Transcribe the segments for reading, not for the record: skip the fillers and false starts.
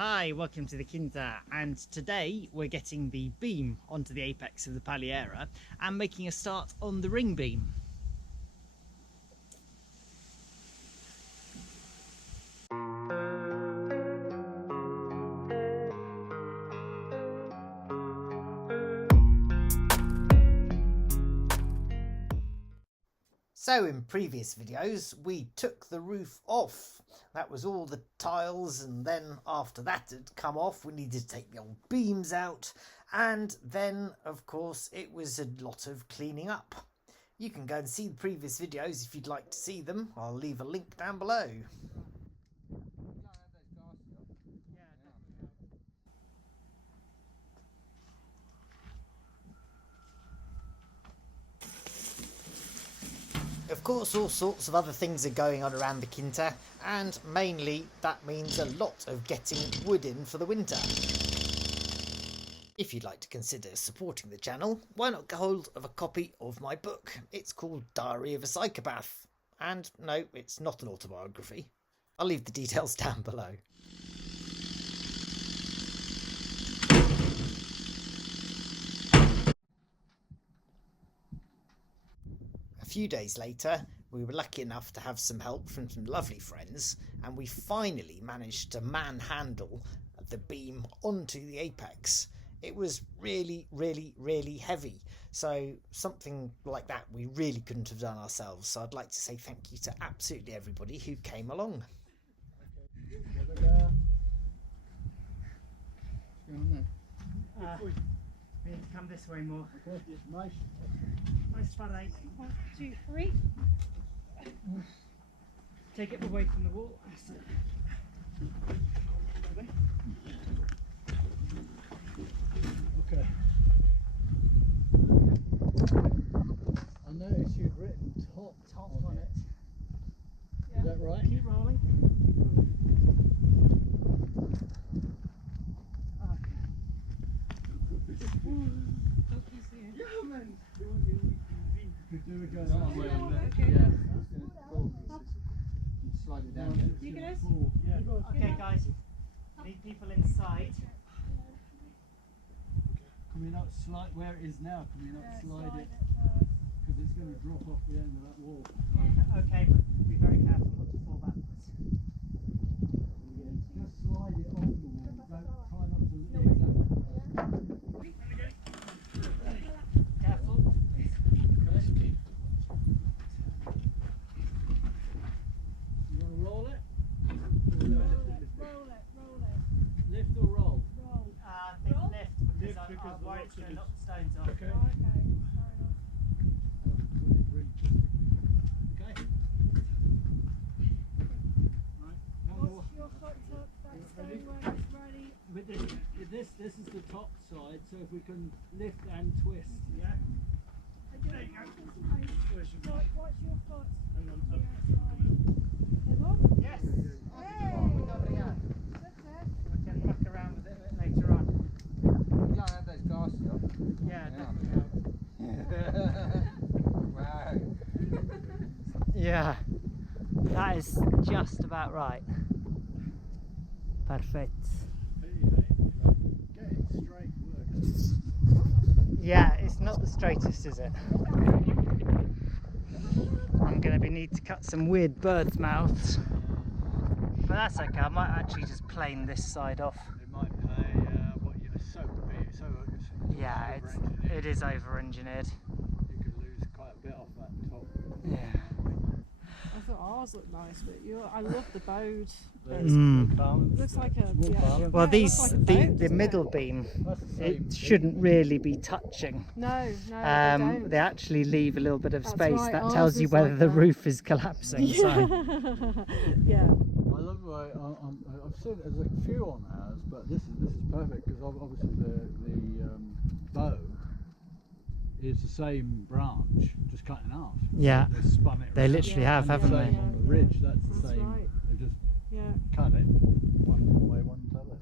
Hi, welcome to the Quinta, and today we're getting the beam onto the apex of the Paliera and making a start on the ring beam. So in previous videos we took the roof off. That was all the tiles, and then after that had come off we needed to take the old beams out, and then of course it was a lot of cleaning up. You can go and see the previous videos if you'd like to see them. I'll leave a link down below. Of course, all sorts of other things are going on around the Quinta, and mainly that means a lot of getting wood in for the winter. If you'd like to consider supporting the channel, why not get hold of a copy of my book? It's called Diary of a Psychopath. And no, it's not an autobiography. I'll leave the details down below. A few days later, we were lucky enough to have some help from some lovely friends, and we finally managed to manhandle the beam onto the apex. It was really heavy, so something like that we really couldn't have done ourselves. So I'd like to say thank you to absolutely everybody who came along. We need to come this way more. Okay, nice. Nice flat 8. 1, 2, 3. Take it away from the wall. Okay. I noticed you'd written top on it. Yeah. Is that right? Keep rolling. Could do again. Okay. Yeah. Slide it down. You guys? Yeah. Okay, guys. Need people inside. Can we not slide where it is now? Can we not slide it? first. Because it's going to drop off the end of that wall. Okay, but be very careful not to fall backwards. Just slide it off the wall. Don't try not to leave that. Careful. Okay. You want to roll it? Roll it. Lift or roll? Roll. I think lift, because Lift, because I'm the worried rocks it's going are to knock the stones off. Okay. Oh, okay. Fair enough. Okay. Right. One more. What's your foot up? That's Ready? stone when it's ready. With this is the top side, so if we can lift and twist. Yeah. There you go. Where's your So, what's your foot? Hang on, The up. outside. Head up. Yes. Hey. Success. We can muck around with it a bit later on. Ja, dat is gas, joh. Yeah, Yeah. definitely. Wow. Yeah, that is just about right. Perfect. Getting straight works. Yeah, it's not the straightest, is it? I'm going to need to cut some weird birds' mouths. But that's okay, I might actually just plane this side off. It might pay what you so Yeah, it is over-engineered. You could lose quite a bit off that top. Yeah. I thought ours looked nice, but I love the bowed. Looks Looks like a Well, it these looks like a boat, the doesn't middle it? beam, That's the it same shouldn't really be touching. No, they don't. They actually leave a little bit of That's space. right, That ours tells you is whether like the that. roof is collapsing. So. Yeah. I love I've seen there's a few on ours, but this is perfect because obviously the bow is the same branch, just cut in half. Yeah. They spun it. They around. literally have, And haven't the they? same on the ridge. That's the That's same. right. They've just Yeah. cut it one way, one to the other.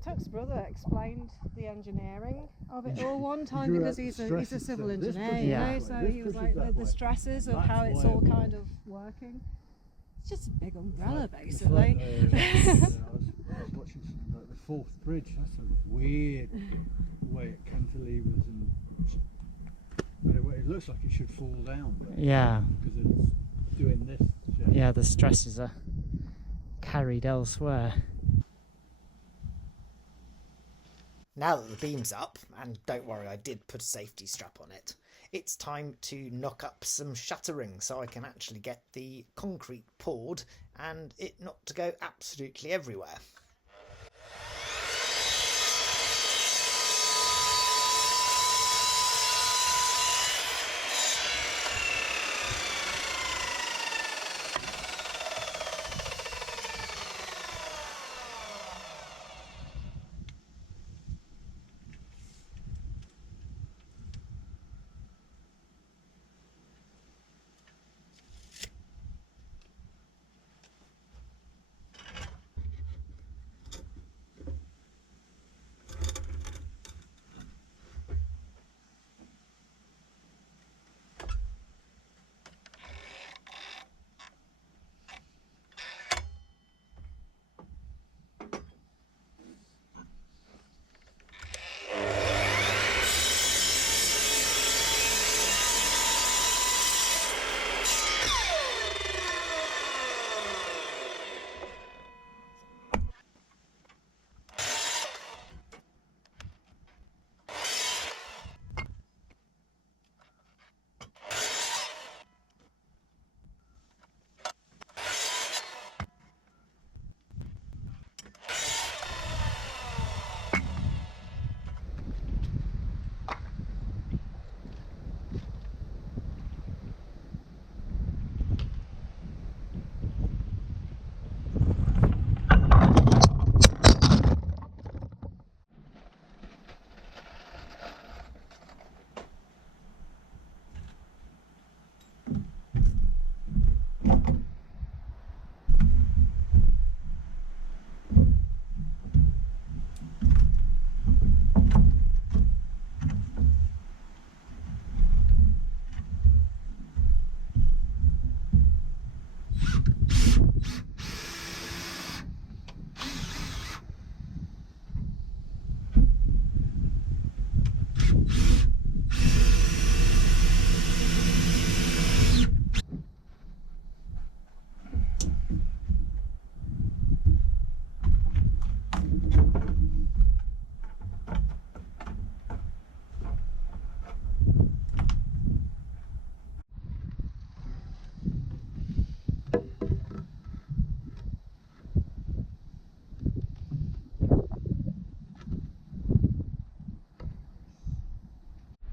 Tuck's brother explained the engineering of it all one time Drew because out he's the a stresses, civil so this engineer, pushes you that know, way, so this he was pushes like that the way. stresses of That's how it's why all it kind of working. It's just a big umbrella It's basically. like, I was watching some Forth Bridge. That's a weird way it cantilevers and. But it looks like it should fall down. Yeah. Because it's doing this. Shape. Yeah, the stresses are carried elsewhere. Now that the beam's up, and don't worry, I did put a safety strap on it, it's time to knock up some shuttering so I can actually get the concrete poured and it not to go absolutely everywhere.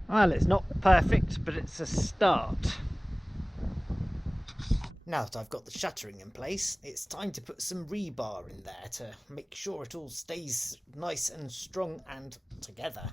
Well, it's not perfect, but it's a start. Now that I've got the shuttering in place, it's time to put some rebar in there to make sure it all stays nice and strong and together.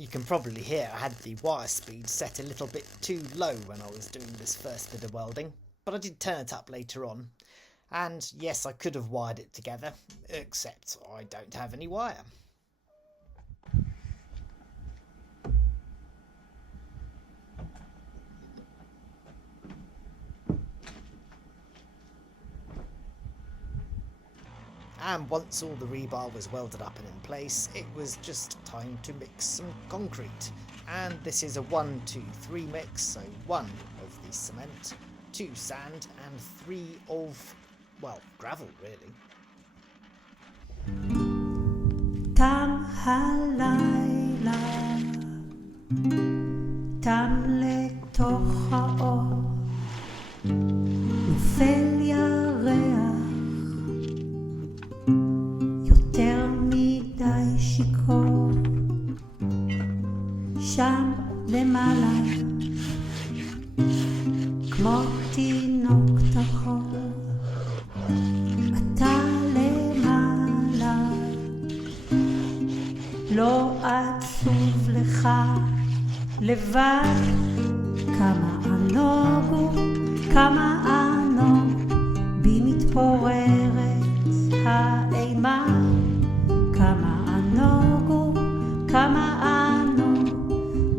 You can probably hear I had the wire speed set a little bit too low when I was doing this first bit of welding, but I did turn it up later on. And yes, I could have wired it together, except I don't have any wire. And once all the rebar was welded up and in place, it was just time to mix some concrete. And this is a 1-2-3 mix, so 1 of the cement, 2 sand, and 3 of, well, gravel really. תם הלילה, תם לתוך האור, נופל ירח, יותר מדי שיכור, שם למעלה, כמו תינוק טהור, אתה למעלה, לא עצוב לך לבד, כמה ענוג כמה ענוג בי מתפוררת האימה, כמה ענוג כמה ענוג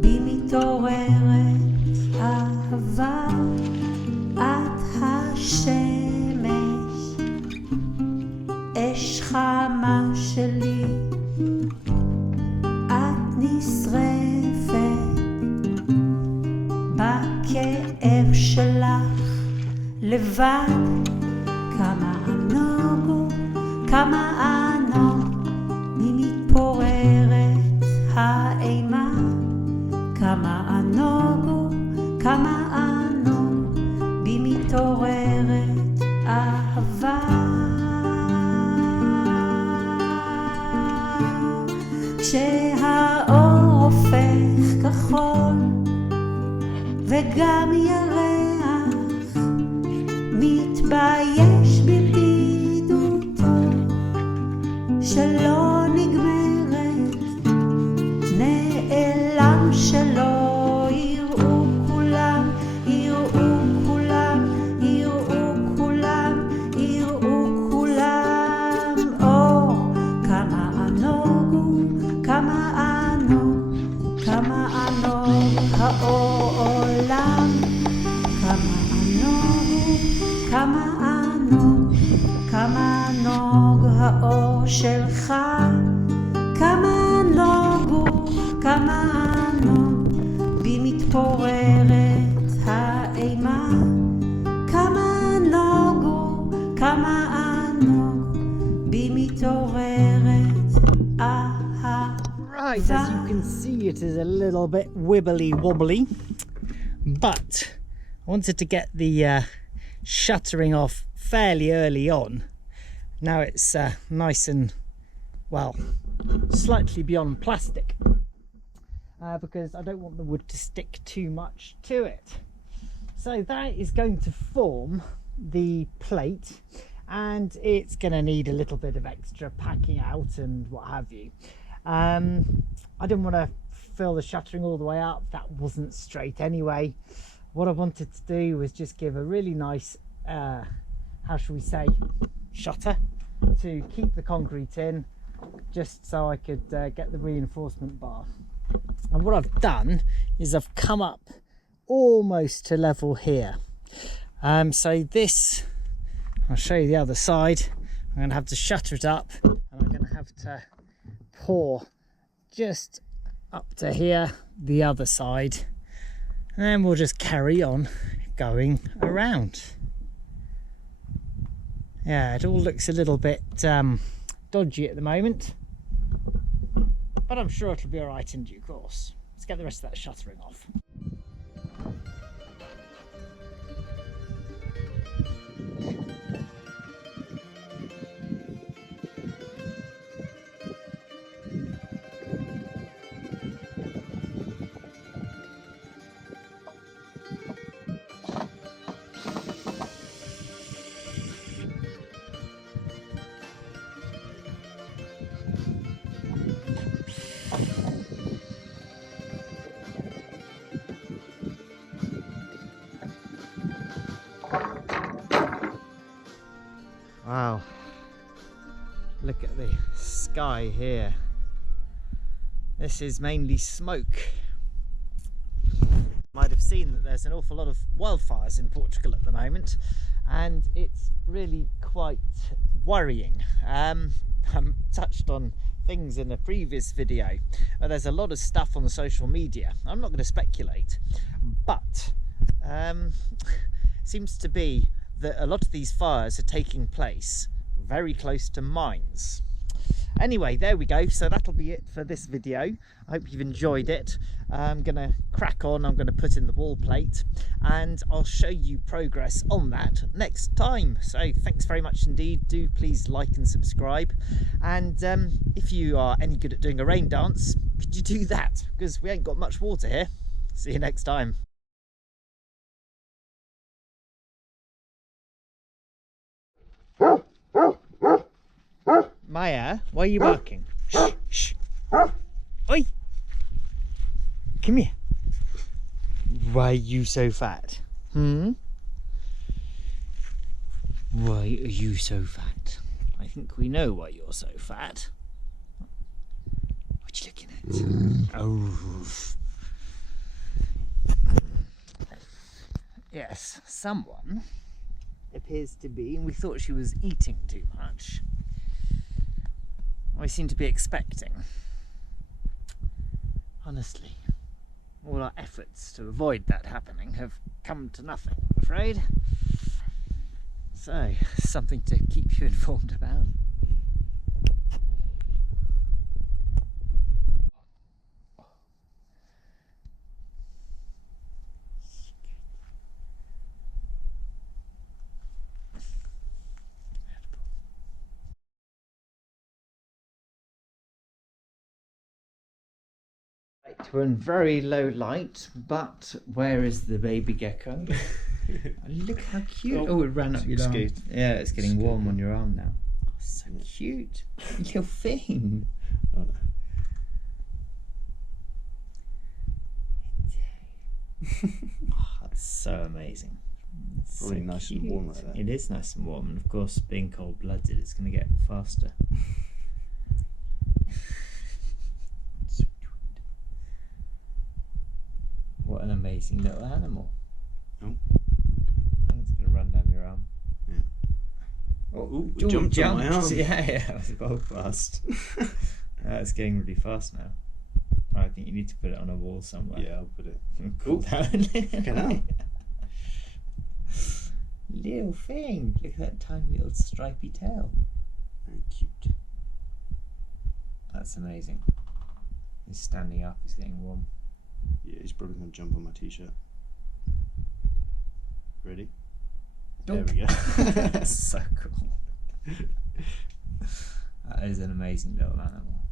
בי מתעוררת אהבה. את השמש, אש חמה שלי, את נשרפת בכאב שלך לבד, כמה ענוג כמה ענוג בי מתפוררת האימה, כמה ענוג כמה ענוג בי מתעוררת אהבה. כשהאור הופך כחול וגם ירח, מתבייש בבדידותו שלא נגמרת, נעלם שלא יראו כולם, יראו כולם, יראו כולם, יראו כולם. אור כמה ענוג כמה ענוג כמה ענוג העולם, כמה ענוג כמה ענוג כמה ענוג האור שלך, כמה ענוג כמה ענוג בי מתפוררת האימה, כמה ענוג כמה ענוג בי מתעוררת אהבה. Right, as you can see, it is a little bit wibbly wobbly, but I wanted to get the shuttering off fairly early on. Now it's nice and, well, slightly beyond plastic, because I don't want the wood to stick too much to it. So that is going to form the plate, and it's going to need a little bit of extra packing out and what have you. I didn't want to fill the shuttering all the way up, that wasn't straight anyway. What I wanted to do was just give a really nice, how shall we say, shutter to keep the concrete in, just so I could get the reinforcement bar. And what I've done is I've come up almost to level here. So this, I'll show you the other side. I'm going to have to shutter it up, and I'm going to have to pour just up to here, the other side, and then we'll just carry on going around. Yeah, it all looks a little bit dodgy at the moment, but I'm sure it'll be all right in due course. Let's get the rest of that shuttering off. Wow, look at the sky here. This is mainly smoke. You might have seen that there's an awful lot of wildfires in Portugal at the moment, and it's really quite worrying. I touched on things in a previous video, but there's a lot of stuff on the social media. I'm not going to speculate, but seems to be that a lot of these fires are taking place very close to mines. Anyway, there we go. So that'll be it for this video. I hope you've enjoyed it. I'm gonna crack on. I'm gonna put in the wall plate, and I'll show you progress on that next time. So thanks very much indeed. Do please like and subscribe, and if you are any good at doing a rain dance, could you do that, because we ain't got much water here. See you next time. Maya, why are you barking? Shh, shh. Come here. Why are you so fat? Hmm? Why are you so fat? I think we know why you're so fat. What you looking at? Oh. Yes, someone appears to be, and we thought she was eating too much. We seem to be expecting. Honestly, all our efforts to avoid that happening have come to nothing, I'm afraid. So, something to keep you informed about. Right, we're in very low light, but where is the baby gecko? Look how cute. Oh, it ran up your arm. Yeah, it's getting warm on your arm now. Oh, so cute. Little thing. Oh, no. Oh, that's so amazing. It's Probably so nice and cute. warm like that. It is nice and warm, and of course, being cold-blooded, it's going to get faster. What an amazing little animal. Oh. It's going to run down your arm. Yeah. Oh, Ooh, ooh, jumped on my arm. Yeah, it was well fast. It's getting really fast now. I think you need to put it on a wall somewhere. Yeah, I'll put it. Cool down. Fucking hell. Little thing. Look at that tiny little stripy tail. Very cute. That's amazing. He's standing up, he's getting warm. Yeah, he's probably going to jump on my t-shirt. Ready? Oh. There we go. That's so cool. That is an amazing little animal.